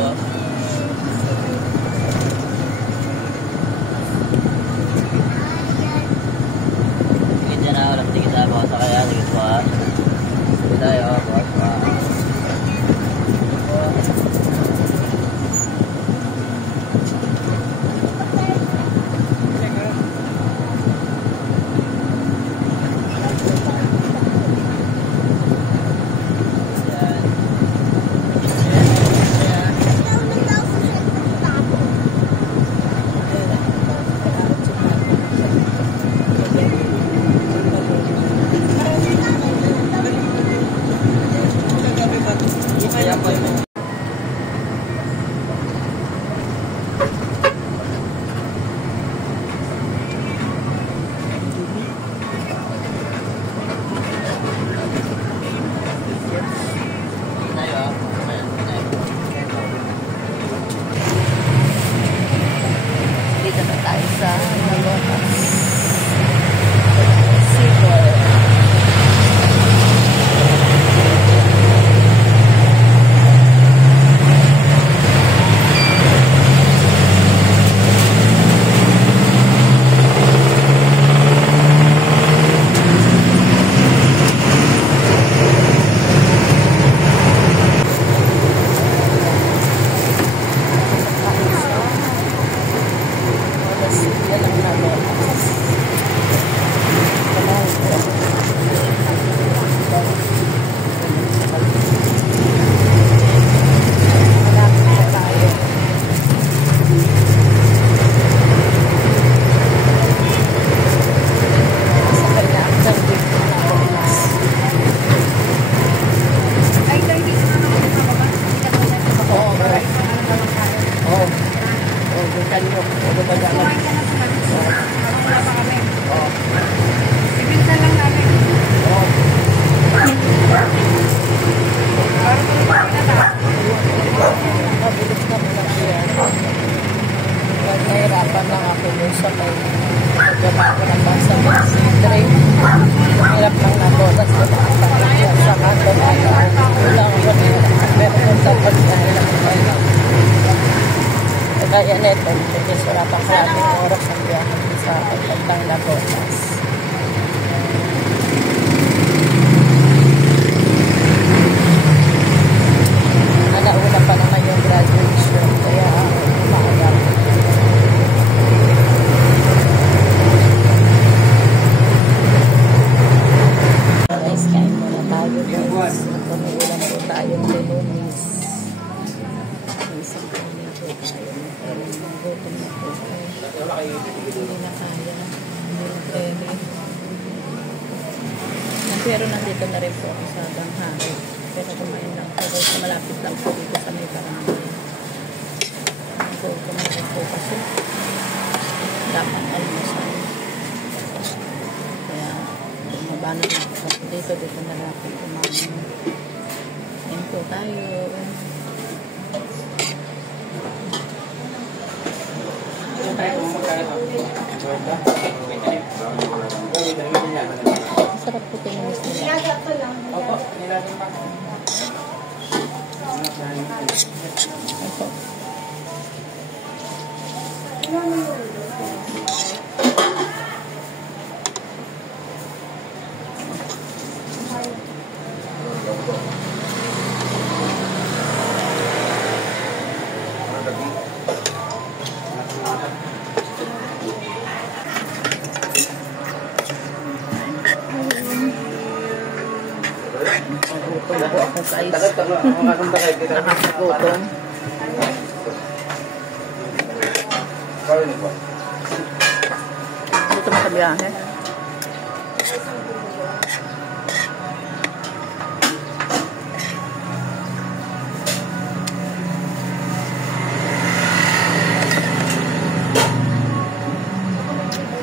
po. Tingin dyan na, walang tingin tayo po sa kaya. Tingin po ha. Sige tayo, boss pa. Nahirapan lang ako dun sa may pagkaba ko ng basa ng train. Hirap lang na ako. Tapos nakapagod yan sa kanto. Kulang ako nila. Pero kung dapat nahirap ko lang. Kaya neto, kasi wala pang maraming oras ang biyahe sa pagpagtang Lagotas. Alauna pa naman yung graduation. Kaya maaga. Guys, kain muna tayo guys. Pag-ulan po tayong linumis. Isang kanin po tayo. Gutom na po tayo. Hindi na kaya. Hindi na pwede. Pero nandito na rin po ako sa Banghahe. Pero kumain lang po. Kasi malapit lang po dito sa may barangay. Gutom na rin po kasi. Dapat almusal. Kaya bumabano lang po dito. Dito na lang po kumain. Ayan po tayo. Masarap po ito yung miss nila. Opo, nilagang pa. Opo. Nagutom po ako guys. Nakakagutom. Gutom sa biyahe.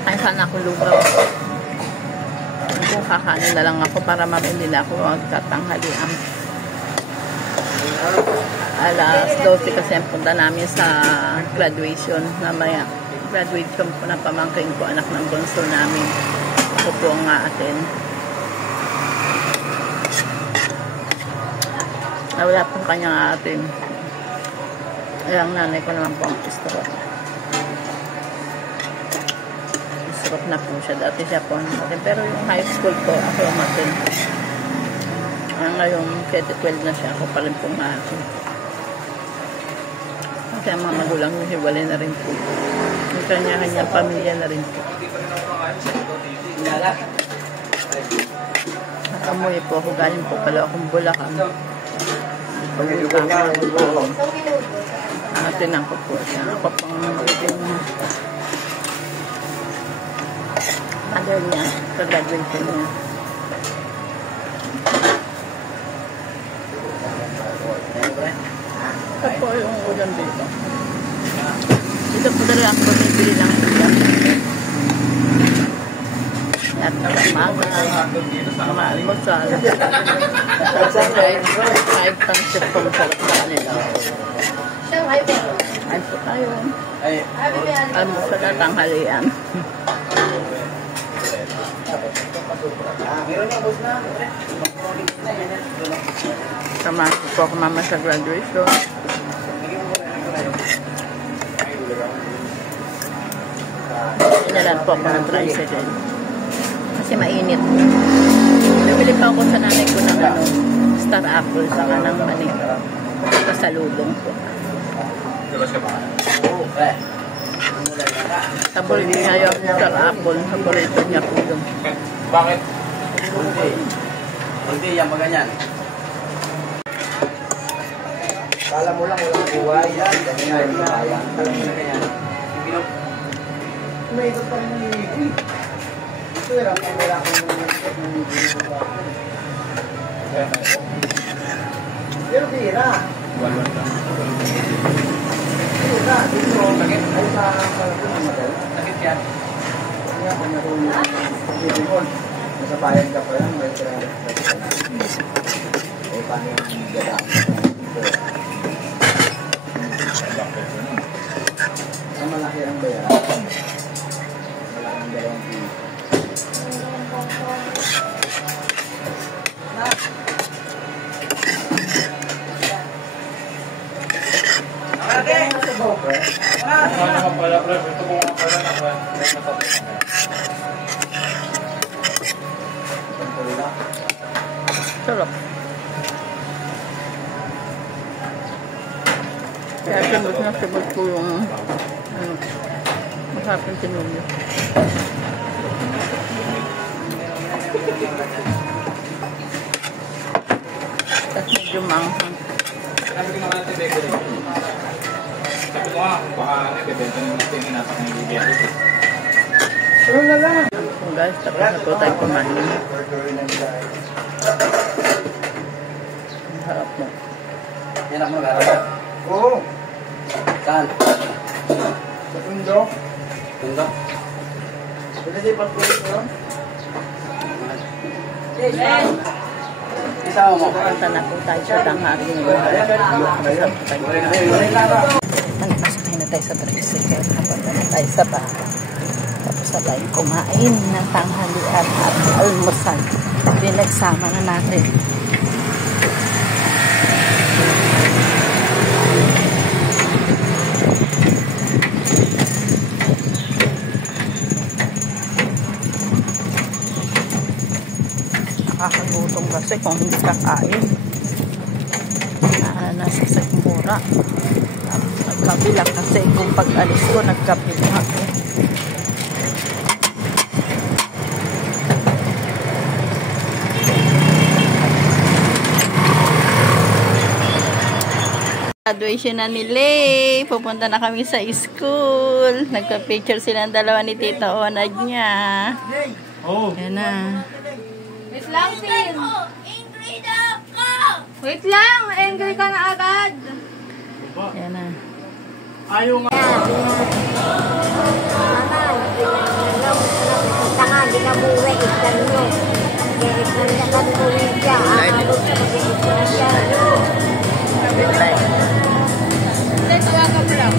Ay, sana ako lugaw. Kung kakanin na lang ako para mamili na ako magtatanghalian. Alas 12 kasi ang punta namin sa graduation na maya. Graduation po na pamangkin ko, anak ng bunso namin. Ako po ang aatin. Nawala pong kanyang aatin. Ang nanay ko naman po ang istorot. Istorot na po siya. Dati siya po ang matin. Pero yung high school po, ako ang matin. Ngayon, 12 na siya. Ako pa rin po matin. Kasi ang mga magulang niya, hiwalay na rin po. Yung kanya-kanyang pamilya na rin po. Nakamuhi po ako. Galing po pala akong Bulacan. Tinang ko po siya. Ako pang magiging mother niya sa graduation niya. Ito po yung ulan dito. Dito po dali ako bumibili ng ulam. At mga almusal. Kahit pansip pong sarap sa kanila. Ay po tayo. Almusal at tanghalian. Samahan ko po ako mama sa graduation. Inalan po ako ng tricycle. Kasi mainit. Bumili pa ako sa nanay ko ng star apple sa kanang manig. Pasalubong po. Paborito niya yung star apple. Paborito niya po yung. Bakit? Hindi, yan ba ganyan? Kala mo lang walang buhay yan. Ganyan, sayang. Ganyan. May ito pa rin ng liwi. Ito yung kamera ko ng liwi. Pero tira. Tira, dito. Sakit? Ay sa kalabot ng madal. Sakit yan. Kaya kung natulog. Pag-ibigol. Nasa bayan ka pa lang. May tira. O paano yung gada? Ang malaki ang bayaran. Malaki ang dalawang piso. Sarap. Kaya sibot po yung masarap yung tinulyo. Tapos medyo manghang. Sabi ko naman natin beko rin. Sabi ko nga, baka nagbebenta ng mga tinatak ng bibiyari. Pero lang. Guys, tapos na po tayo kumain. Ang harap mo. Yan ako mag-arap. Oo. Saan? Sa tundo? Tundo? Pwede di pag-ulit mo? Isama mo. Punta na po tayo sa tanghari ngayon. Nakasakay na tayo sa tricycle. Napunta na tayo sa bahay. Tapos na tayo kumain ng tanghalian at almusal. Pinagsama na natin. Nakakagutom kasi kung hindi kakain. Nasa Sigmura. Nagkabilang kasi kung pag-alis ko, nagkabilang ako. Graduation na ni Lay. Pupunta na kami sa school. Nagpa-picture sila ng dalawa ni Tita Onad niya. Oo. Yan na. Wait lang, Tin. Wait lang, angry ka na agad. Yan na. Ayaw nga. Hindi, tawagan mo lang.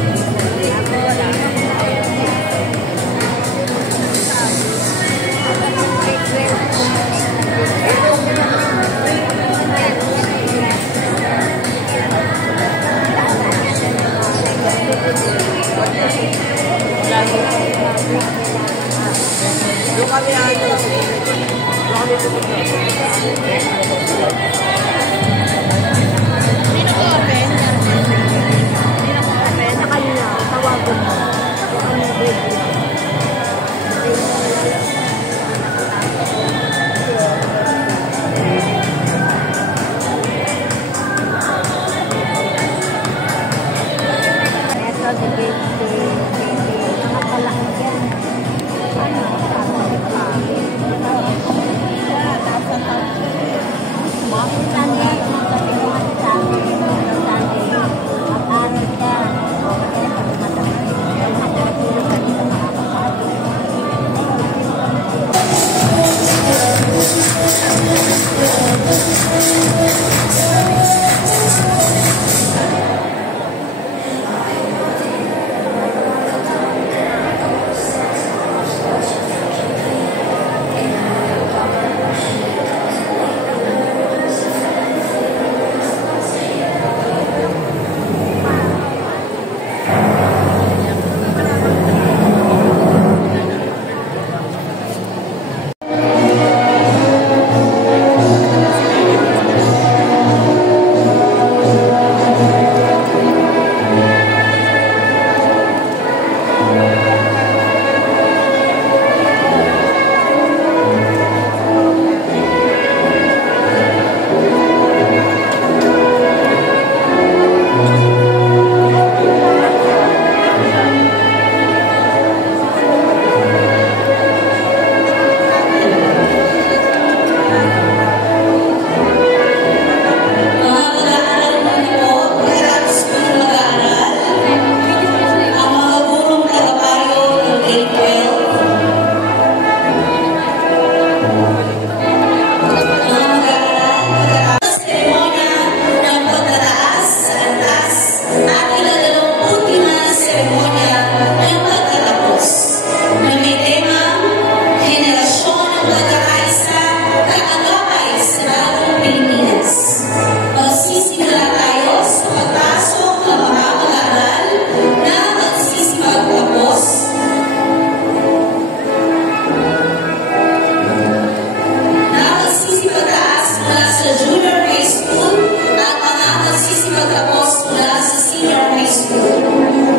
mula sa senior high school.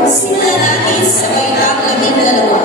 Simulan natin sa kaitang 12